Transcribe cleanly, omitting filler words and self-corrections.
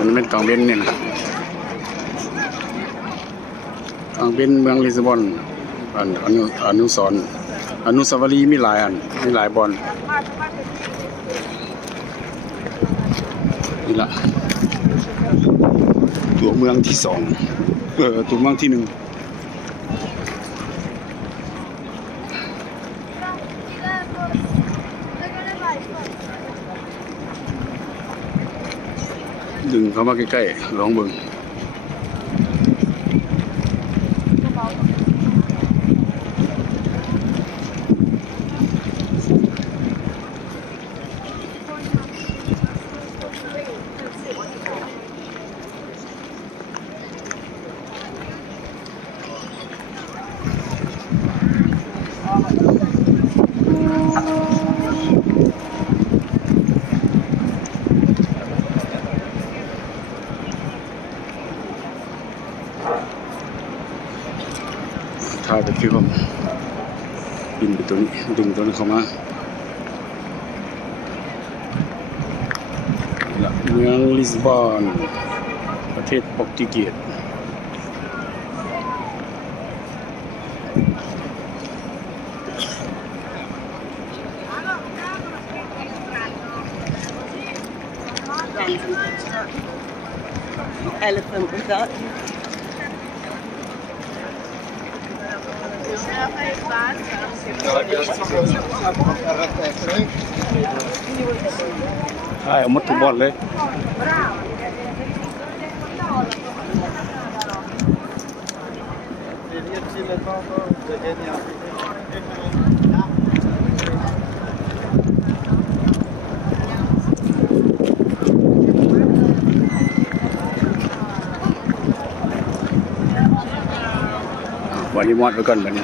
มันเป็นกองเบนเนี่ยนะกองเบนเมืองลิสบอนอนุสรณ์อนุสาวรีย์มีหลายอันมีหลายบอนนี่ละตัวเมืองที่สองตัวเมืองที่หนึ่งดึงเข้ามาใกล้ๆลองเบิ่งถ่ายไปคือผมบินไปตัวนี้ดึงตัวนี้เข้ามาเมืองลิสบอนประเทศโปรตุเกสElephant with that. Ai, một thủ bọt lên. Bỏ đi mọt với cần vậy nè.